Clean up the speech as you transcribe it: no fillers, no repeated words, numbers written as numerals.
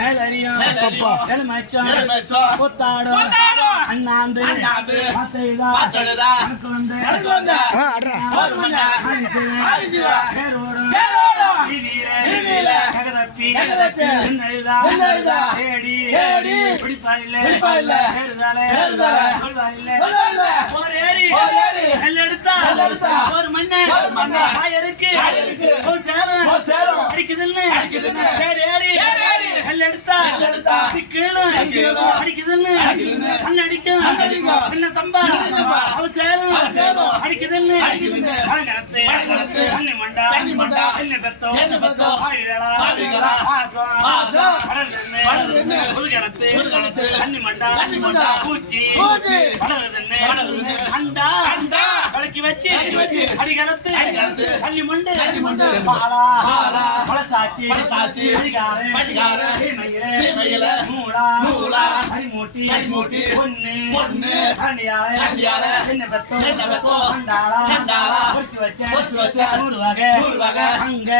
மேலறியும் எலுமிச்சம் புத்தாடும் அண்ணாந்து பாத்தெழுதா எனக்கு வந்து ஒரு மண்ணு பூச்சி கலக்கி வச்சு அடிகளத்து அள்ளி மண்டு சாட்சி மூளா அடிமூட்டி பொண்ணு என்ன பெத்தோ வச்ச 100 வகை அங்க